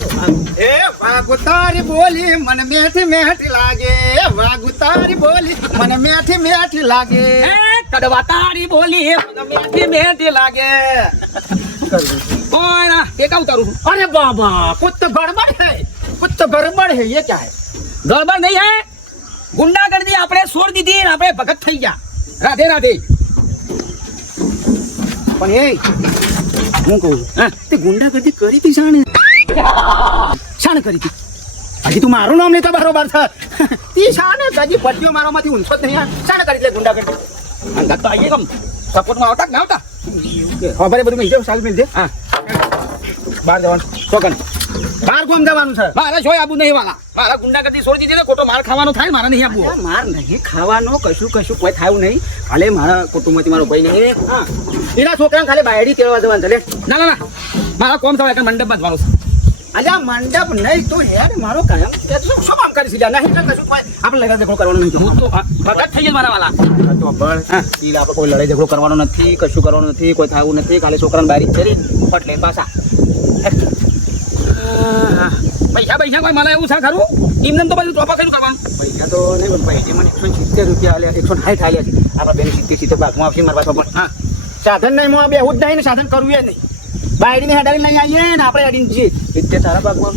એ વાગુતારી બોલી, મને મેઠી મેઠી લાગે. વાગુતારી બોલી, મને મેઠી મેઠી લાગે. કડવાતારી બોલી મને મેઠી મેઠી લાગે. કોણ એક ઉતારું અરે બાબા કુછ ગડબડ હે કુછ ગડબડ હે યે ક્યા હે? ગડબડ નહીં હે? ગુંડાગર્દી આપણે છોડ દીધી આપણે ભગત થઈ ગયા. રાધે રાધે. પણ એ હું કહું છું હા. તે ગુંડાગર્દી કરી હતી શાણે શાણે કરી હતી? હજી તું મારું નામ લેતા બરોબર થા તી શાણે હજી પટ્ટીઓ મારામાંથી ઊંચો જ નહીં. શાણે કરી લે ગુંડા કરતી અને તો આઈએ કમ સપોર્ટમાં આવતા કે ના આવતા? ખબર બધું મિલજે સાલ મિલજે હા. બહાર જવાનું. ચોકન. બહાર કોમ જવાનું છે? મારે જોઈ આબુ નહીં વાલા. મારા ગુંડાગર્દી છોડી દીધી ખોટો માર ખાવાનો થાય મારે નહીં આપવું. માર નહીં ખાવાનો કશું કશું કોઈ થાય નહીં. ખાલે મારા કુટુંબમાંથી મારો ભાઈ નહીં. હા. એના છોકરાને ખાલી બાયડી કેળવા જવાનું છે ના ના ના. મારા કોમ થવા મંડપ બાંધવાનો છે. અલ્યા મંડપ નહીં તું યાર મારો કાયમ કે તું શું કામ કરી છે નહીં તો કશું કોઈ આપણે લડાઈ ઝઘડો કરવાનો નહીં હું તો ભગત થઈ ગયો મારા વાલા. તો બળ. ઈ આપણે કોઈ લડાઈ ઝઘડો કરવાનો નથી કશું કરવાનું નથી કોઈ થાવું નથી ખાલી છોકરાને બારી ચરી ફટ લે પાછા. પૈસા પૈસા મળે એવું છે ખરું? એમને તો બધું ચોપા કર્યું કરવાનું. પૈસા તો નહીં, પણ ભાઈ મને એકસો સિત્તેર રૂપિયા આલ્યા, એકસો સાઠ આલ્યા આપણા બેન સિત્તેર સિત્તેર ભાગમાં આવશે મારા હા. સાધન નહીં, હું બેહું જ નહીં ને સાધન કરવું એ નહીં. બાયડીને હેડાડી લઈ આવીએ ને, આપણે હેડીને જઈએ. એટલે તારા ભાગમાં